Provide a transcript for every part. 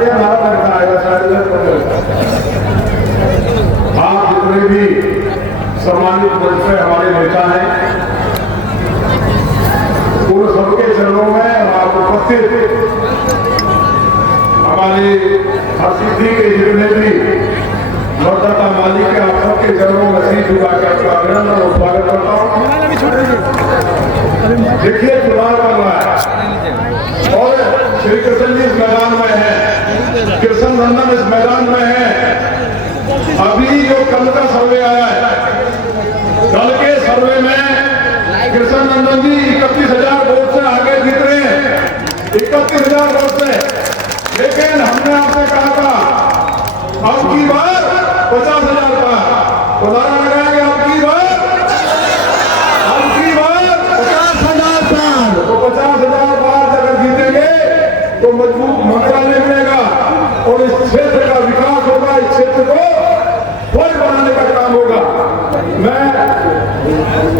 तालियां मारा लगता है। आप जितने भी सम्मानित मंच पे हमारे नेता हैं, उन सबके चरणों में आप उपस्थित हमारे हरसिद्धि के जितने भी मतदाता मालिक के आप सबके चरणों में शीश झुका के आपका अभिनंदन और स्वागत करता हूँ। देखिए चुनाव कर रहा है और श्री कृष्ण जी इस मैदान में है, कृष्ण नंदन इस मैदान में है। अभी जो कल का सर्वे आया है, कल के सर्वे में कृष्ण नंदन जी 31,000 वोट से आगे जीत रहे हैं, 31,000 वोट से। लेकिन हमने आपसे कहा था अब की बार 50,000 का तो नारा लगाएंगे, अब की बार 50,000 बार। तो 50,000 बार अगर जीतेंगे तो मजबूत मंत्रालय मिलेगा और इस क्षेत्र का विकास होगा, इस क्षेत्र को फल बनाने का काम होगा। मैं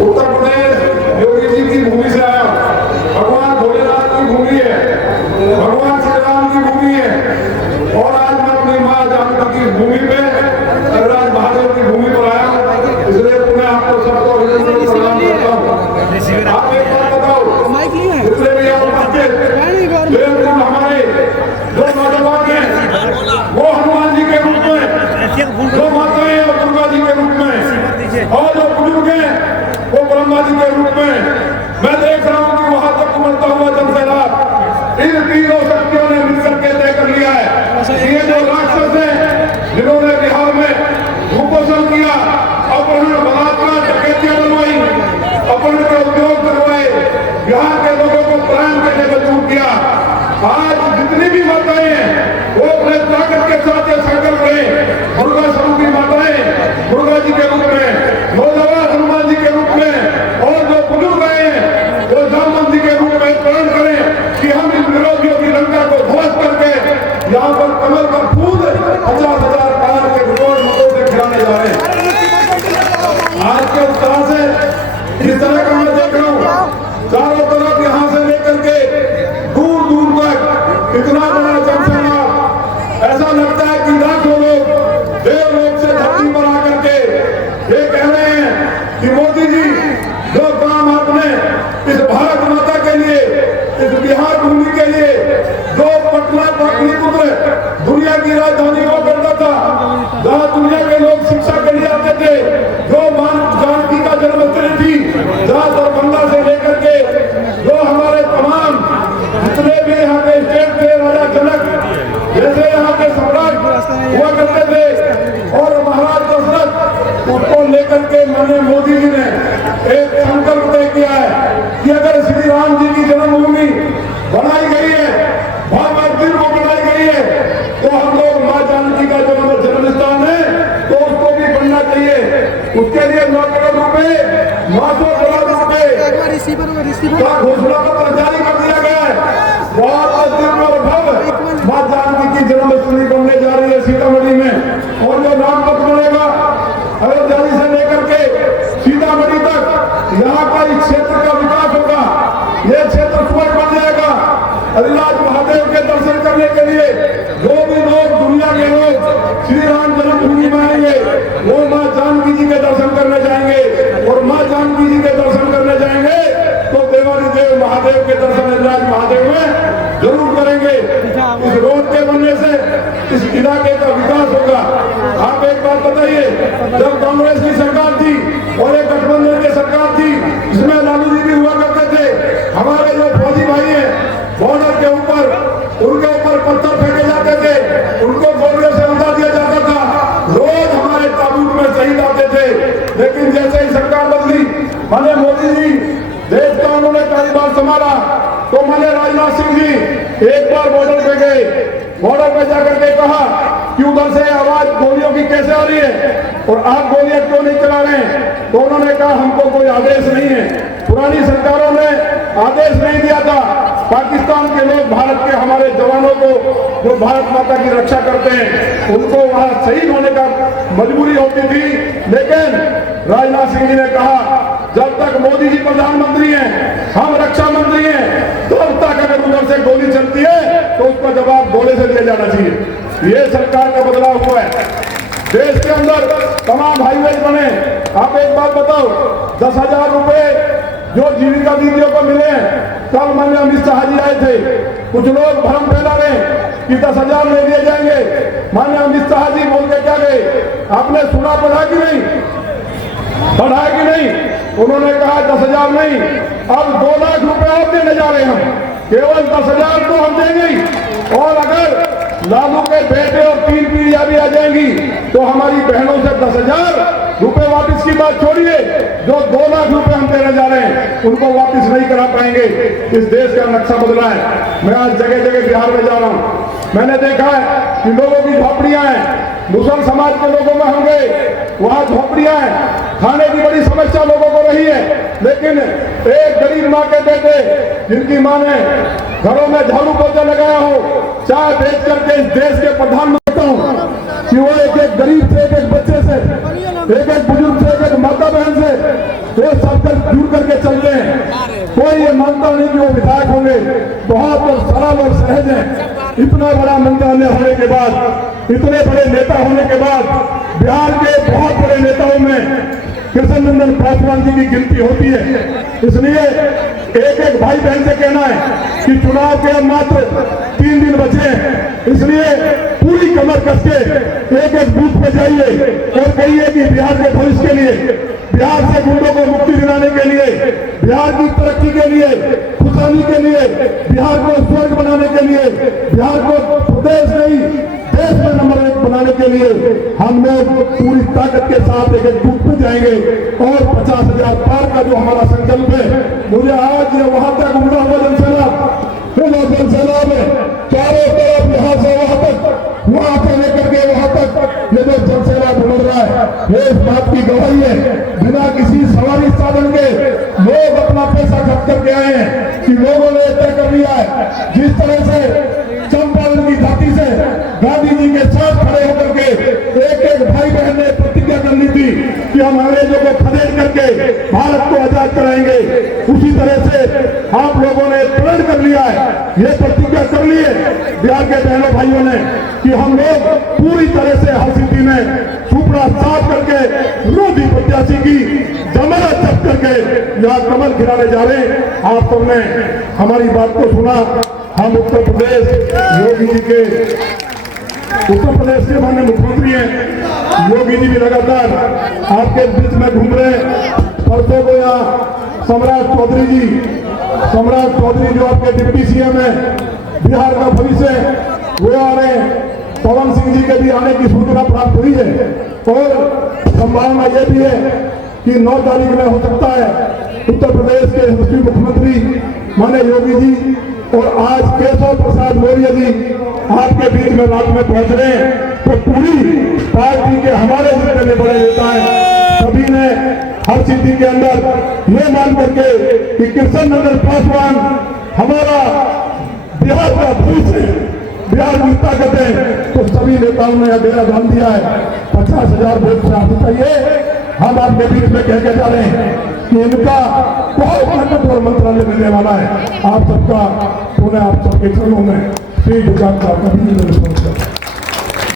उत्तर प्रदेश योगी जी की भूमि से आया हूँ। भगवान भोलेनाथ की भूमि है, भगवान श्री राम की भूमि है और आज मैं अपनी माँ जानकी की भूमि पे राज महादेव की भूमि पर आया हूँ। इसलिए मैं आपको सबको प्रणाम करता हूँ। आप एक बात बताओ, जितने भी हमारे जो नौजवान हैं वो हनुमान जी के रूप में, जो माताएं और दुर्गा जी के रूप में, और जो बुजुर्ग हैं वो ब्रह्मा जी के रूप में। मैं देख रहा हूँ कि वहां तक उमड़ता हुआ जनसैलाब इन तीनों शक्तियों ने मिलकर के तय कर लिया है। ये जो राक्षस हैं जिन्होंने बिहार में कुपोषण किया, अपहरण, बलात्कार, डकैतियां बनवाई, अपहरण के उद्योग करवाए, बिहार के लोगों को पलायन करने पर मजबूर किया। आज जितनी भी माताएं हैं वो अपने ताकत के साथ ये संकल्प करें, दुर्गा स्वरूपी माताएं दुर्गा जी के रूप में, नौजवान हनुमान जी के रूप में, और जो बुजुर्ग हैं वो जामन जी के रूप में प्रण करें कि हम इन विरोधियों की लंका को ध्वस्त करके यहाँ पर कमल का फूल 50,000 पार के विरोध मतों से खिलाने जा रहे हैं। आज के उत्साह से जिस तरह का मैं देख रहा हूँ, चारों तरफ यहाँ से लेकर के दूर दूर तक इतना बड़ा जनसैलाब, ऐसा लगता है कि लाखों लोग देवलोक से धरती पर आकर के ये कह रहे हैं कि मोदी जी जो काम आपने इस भारत माता के लिए, इस बिहार भूमि के लिए, जो पटना पाटलिपुत्र दुनिया की राजधानी हुआ करता था, जहाँ दुनिया के लोग शिक्षा के लिए आते थे, जो जानकी का जन्मस्थली थी, जहाँ दरभंगा से लेकर के जो हमारे तमाम जितने भी यहाँ के स्टेट थे, राजा जनक जैसे यहाँ के सम्राट हुआ करते थे, और महाराज दशरथ, उसको लेकर के मैंने मोदी जी ने एक संकल्प तय किया है कि अगर श्री राम जी की जन्मभूमि बनाई गई है, भगवत दिन को बनाई गई है, तो हम लोग माँ जानकी का जो जन्म स्थान है तो उसको भी बनना चाहिए। उसके लिए 9 करोड़ रुपए, 900 करोड़ रुपए का घोषणा पत्र जारी कर दिया गया है। बहुत दिन और भव्य माँ जानकी की जन्मस्थली बनने जा रही है सीतामढ़ी में, और जो नाम पत्र बनेगा अयोध्या से लेकर के सीतामढ़ी तक, यहाँ का इस क्षेत्र का विकास होगा। ये क्षेत्र स्वर्ग बन जाएगा। हरिराज महादेव के दर्शन करने के लिए जो भी लोग, दुनिया के लोग श्री राम जन्मभूमि में आएंगे वो माँ जानकी जी के दर्शन करने जाएंगे, और माँ जानकी जी के दर्शन करने जाएंगे तो देवाली देव महादेव के दर्शन हरिराज महादेव में जरूर करेंगे। इस रोड के बनने से इस इलाके का विकास होगा। आप एक बात बताइए, जब कांग्रेस की सरकार थी और एक गठबंधन की सरकार थी, इसमें लालू जी भी हुआ करते थे, हमारे जो फौजी भाई हैं बॉर्डर के ऊपर, उनके ऊपर पत्थर फेंके जाते थे, उनको गोलियों से उड़ा दिया जाता था, रोज हमारे ताबूत में शहीद आते थे। लेकिन जैसे ही सरकार बदली, माने मोदी जी देश का उन्होंने कार्यभार संभाला, तो माने राजनाथ सिंह जी एक बार बॉर्डर पे गए, बॉर्डर पे जाकर के कहा कि उधर से आवाज गोलियों की कैसे आ रही है और आप गोलियां क्यों नहीं चला रहे हैं? तो उन्होंने कहा हमको कोई आदेश नहीं है। पुरानी सरकारों ने आदेश नहीं दिया था। पाकिस्तान के लोग भारत के हमारे जवानों को, जो भारत माता की रक्षा करते हैं, उनको वहां शहीद होने का मजबूरी होती थी। लेकिन राजनाथ सिंह जी ने कहा जब तक मोदी जी प्रधानमंत्री हैं, हम रक्षा मंत्री हैं, तब तक अगर उधर से गोली चलती है तो उसका जवाब हथौड़े से दिया जाना चाहिए। ये सरकार का बदलाव हुआ है। देश के अंदर तमाम हाईवे बने। आप एक बात बताओ, 10,000 रुपए जो जीविका दीदियों को मिले हैं, कल माननीय अमित शाह जी आए थे, कुछ लोग भ्रम फैला रहे कि 10,000 ले लिए जाएंगे। माननीय अमित शाह जी बोल के क्या गए? आपने सुना पढ़ा कि नहीं? पढ़ा कि नहीं? उन्होंने कहा 10,000 नहीं, अब 2 लाख रुपए और देने जा रहे हैं हम। केवल 10,000 तो हम देंगे ही, और अगर लालू के बेटे और 3 पीढ़ियां भी आ जाएंगी तो हमारी बहनों से 10,000 रुपए वापस की बात छोड़िए, जो 2 लाख रुपए हम देने जा रहे हैं उनको वापस नहीं करा पाएंगे। इस देश का नक्शा बदला है। मैं आज जगह जगह बिहार में जा रहा हूं, मैंने देखा है कि लोगों की झोपड़ियां हैं, मुसलमान समाज के लोगों में होंगे, वहां झोपड़ियां हैं, खाने की बड़ी समस्या लोगों को रही है। लेकिन एक गरीब माँ के बेटे जिनकी माँ ने घरों में झाड़ू पोछा लगाया हो, चाय बेच करके इस देश के प्रधानमंत्री हूं कि वो एक गरीब से, एक बच्चे से, एक बुजुर्ग से, एक माता बहन से, वो सब जुड़ करके चलते हैं। कोई ये मानता नहीं कि वो विधायक होंगे। बहुत और सरल और सहज है। इतना बड़ा मंत्रालय होने के बाद, इतने बड़े नेता होने के बाद, बिहार के बहुत बड़े नेताओं में कृष्ण नंदन पासवान जी की गिनती होती है। इसलिए एक भाई बहन से कहना है कि चुनाव के अब मात्र 3 दिन बचे हैं, इसलिए पूरी कमर कस के एक बूथ पे जाइए और कहिए कि बिहार के भविष्य के लिए, बिहार से गुंडों को मुक्ति दिलाने के लिए, बिहार की तरक्की के लिए, खुशहाली के लिए, बिहार को स्वर्ग बनाने के लिए, बिहार को प्रदेश नहीं देश में नंबर 1 बनाने के लिए हम लोग पूरी ताकत के साथ एक बूथ पे जाएंगे और 50,000 पार का जो हमारा संकल्प है। मुझे आज वहां तक उमड़ा हुआ जनसेना में चारों तरफ, यहाँ से वहां तक, वहां से लेकर के वहां तक ये जो जनसेना बढ़ रहा है, ये इस बात की गवाही है। बिना किसी सवारी साधन के लोग अपना पैसा खर्च करके आए हैं कि लोगों ने तय कर लिया है। जिस तरह से चंपारण की घाटी से गांधी जी के साथ खड़े होकर के एक भाई बहन ने प्रतिज्ञा कर ली थी कि हम अंग्रेजों को खदेड़ करके भारत को आजाद कराएंगे, उसी तरह से आप लोगों ने प्रण कर लिया है, ये प्रतिज्ञा कर ली है बिहार के बहनों भाइयों ने कि हम लोग पूरी तरह से हर स्थिति में सुपड़ा साफ करके विरोधी प्रत्याशी की जमानत जब्त करके यहाँ कमल खिलाने जा रहे हैं। आप सबने हमारी बात को सुना। हम उत्तर प्रदेश योगी जी के, उत्तर प्रदेश के माननीय मुख्यमंत्री हैं, योगी जी भी लगातार आपके बीच में घूम रहे हैं। परसों को यहाँ सम्राट चौधरी जो आपके डिप्टी सीएम है, बिहार का भविष्य, वो आ रहे हैं। पवन सिंह जी के भी आने की सूचना प्राप्त हुई है और संभावना ये भी है कि 9 तारीख में हो सकता है उत्तर प्रदेश के यशस्वी मुख्यमंत्री माननीय योगी जी और आज केशव प्रसाद मौर्य जी आपके बीच में रात में पहुंच रहे हैं। तो पूरी पार्टी के हमारे जितने बड़े नेता हैं, सभी ने हर स्थिति के अंदर ये मान करके कि कृष्ण नंदन पासवान हमारा बिहार का भविष्य है, बिहार की ताकत है, तो सभी नेताओं ने डेरा बांध दिया है। 50,000 वोट से आगे चाहिए। हम आपके बीच में कह के जा रहे हैं कि इनका बहुत ताकतवर मंत्रालय मिलने वाला है। आप सबका पुनः आप सबके चरणों में श्री गुजरात का